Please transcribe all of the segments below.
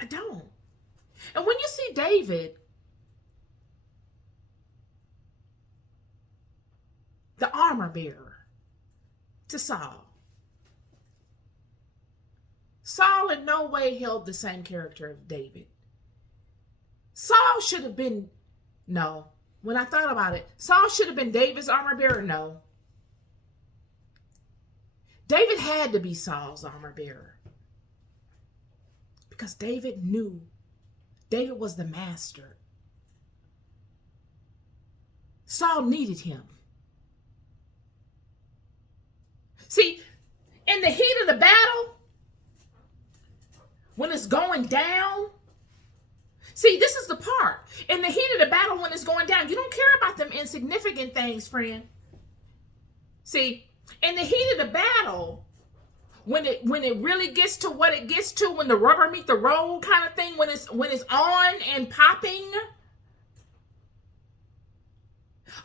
I don't. And when you see David, the armor bearer to Saul, Saul in no way held the same character of David. Saul should have been, no. When I thought about it, Saul should have been David's armor bearer? No. David had to be Saul's armor bearer because David knew David was the master. Saul needed him. See, in the heat of the battle, when it's going down, see, this is the part. In the heat of the battle, when it's going down, you don't care about them insignificant things, friend. See, in the heat of the battle, when it really gets to what it gets to, when the rubber meet the road kind of thing, when it's on and popping,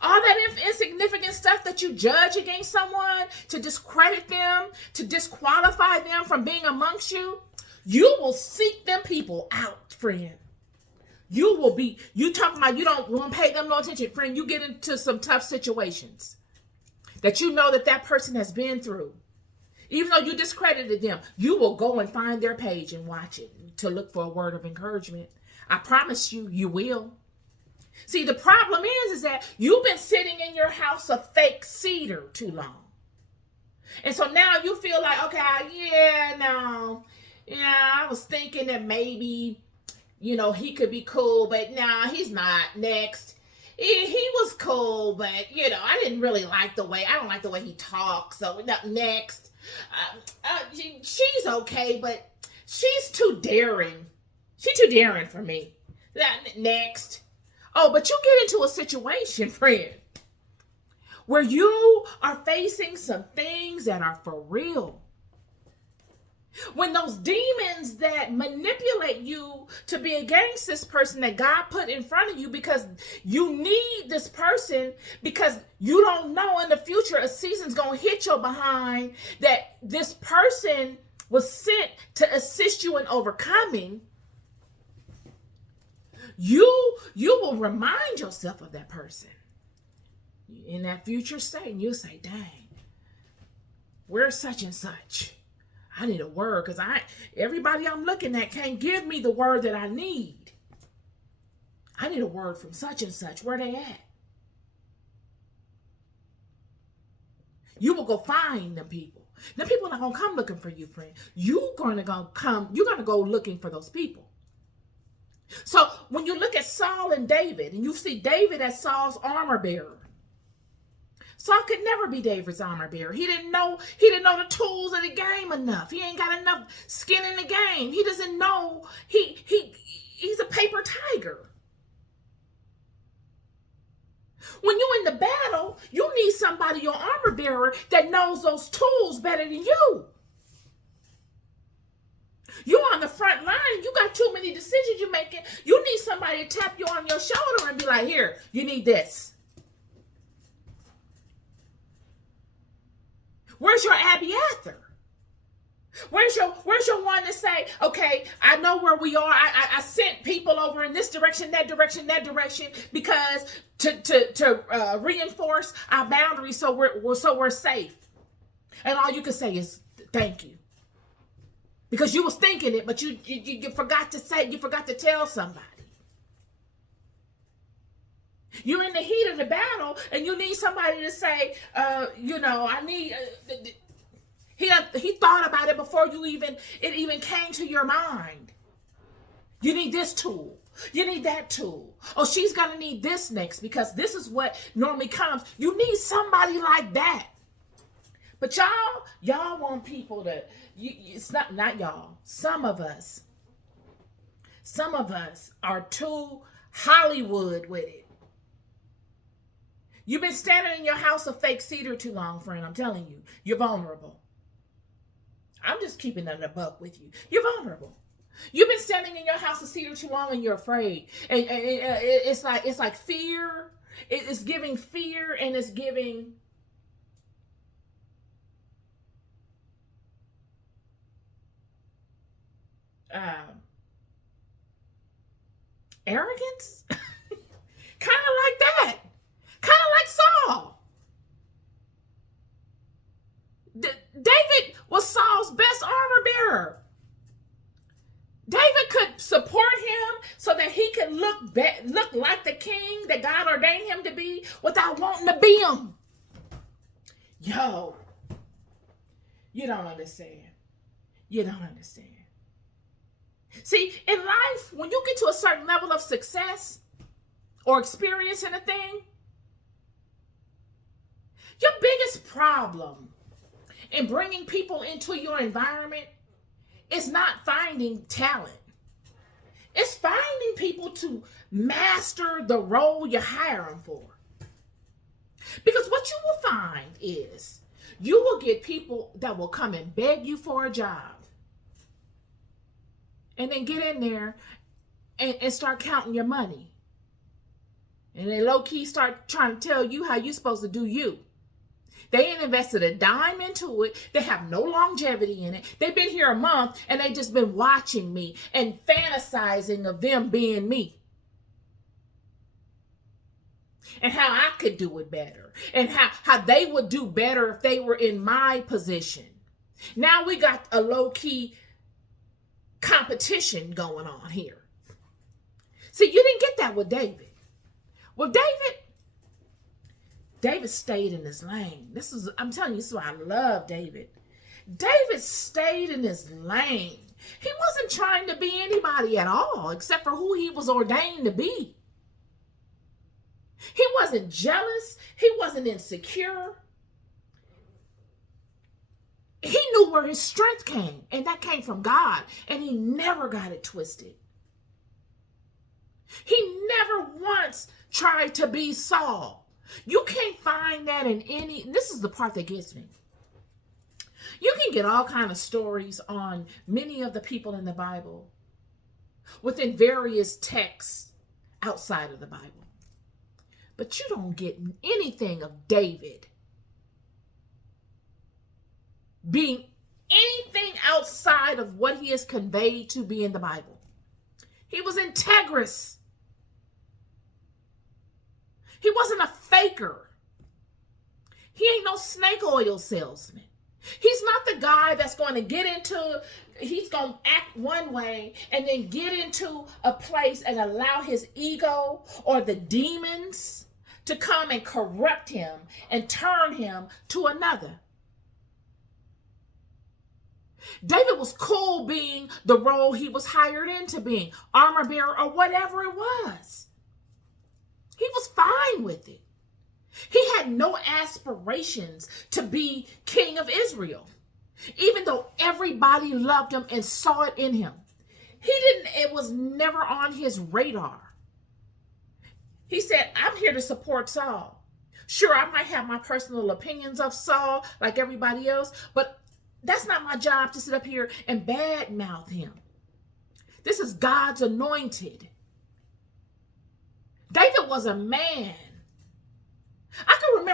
all that insignificant stuff that you judge against someone to discredit them, to disqualify them from being amongst you, you will seek them people out, friend. You will be, you talking about you don't want to pay them no attention, friend. You get into some tough situations that you know that person has been through. Even though you discredited them, you will go and find their page and watch it to look for a word of encouragement. I promise you, you will. See, the problem is that you've been sitting in your house of fake cedar too long. And so now you feel like, okay, I was thinking that maybe, he could be cool, but no, he's not. Next. He was cool, but, I didn't really like I don't like the way he talks. So next. She's okay, but she's too daring. She's too daring for me. Next. Oh, but you get into a situation, friend, where you are facing some things that are for real. When those demons that manipulate you to be against this person that God put in front of you because you need this person, because you don't know in the future a season's going to hit your behind, that this person was sent to assist you in overcoming, you will remind yourself of that person. In that future state, and you'll say, dang, where's such and such? I need a word because everybody I'm looking at can't give me the word that I need. I need a word from such and such. Where they at? You will go find them people. Them people are not going to come looking for you, friend. You're going to go looking for those people. So when you look at Saul and David, and you see David as Saul's armor bearer, Saul could never be David's armor bearer. He didn't know the tools of the game enough. He ain't got enough skin in the game. He doesn't know. He's a paper tiger. When you're in the battle, you need somebody, your armor bearer, that knows those tools better than you. You're on the front line. You got too many decisions you're making. You need somebody to tap you on your shoulder and be like, here, you need this. Where's your Abiathar? Where's your one to say, okay, I know where we are. I sent people over in this direction, that direction, because to reinforce our boundaries so we're safe. And all you can say is thank you. Because you was thinking it, but you forgot to say, you forgot to tell somebody. You're in the heat of the battle, and you need somebody to say, I need. He thought about it before it even came to your mind. You need this tool. You need that tool. Oh, she's gonna need this next because this is what normally comes. You need somebody like that. But y'all want people to. It's not y'all. Some of us are too Hollywood with it. You've been standing in your house of fake cedar too long, friend. I'm telling you, you're vulnerable. I'm just keeping it a buck with you. You're vulnerable. You've been standing in your house of cedar too long, and you're afraid. And it's like fear. It's giving fear, and it's giving. arrogance? Kind of like that. Kind of like Saul. David was Saul's best armor bearer. David could support him so that he could look like the king that God ordained him to be without wanting to be him. Yo, you don't understand. You don't understand. See, in life, when you get to a certain level of success or experience in a thing, your biggest problem in bringing people into your environment is not finding talent. It's finding people to master the role you hire them for. Because what you will find is you will get people that will come and beg you for a job and then get in there and start counting your money. And they low-key start trying to tell you how you're supposed to do you. They ain't invested a dime into it. They have no longevity in it. They've been here a month and they just been watching me and fantasizing of them being me. And how I could do it better. And how they would do better if they were in my position. Now we got a low-key competition going on here. See, you didn't get that with David. With David stayed in his lane. I'm telling you, this is why I love David. David stayed in his lane. He wasn't trying to be anybody at all, except for who he was ordained to be. He wasn't jealous. He wasn't insecure. He knew where his strength came, and that came from God, and he never got it twisted. He never once tried to be Saul. You can't find that in any, this is the part that gets me. You can get all kinds of stories on many of the people in the Bible within various texts outside of the Bible. But you don't get anything of David being anything outside of what he is conveyed to be in the Bible. He was integrous. He wasn't a faker. He ain't no snake oil salesman. He's not the guy that's going to he's going to act one way and then get into a place and allow his ego or the demons to come and corrupt him and turn him to another. David was cool being the role he was hired into being, armor bearer or whatever it was. He was fine with it. He had no aspirations to be king of Israel, even though everybody loved him and saw it in him. It was never on his radar. He said, I'm here to support Saul. Sure, I might have my personal opinions of Saul like everybody else, but that's not my job to sit up here and badmouth him. This is God's anointed. David was a man. I can remember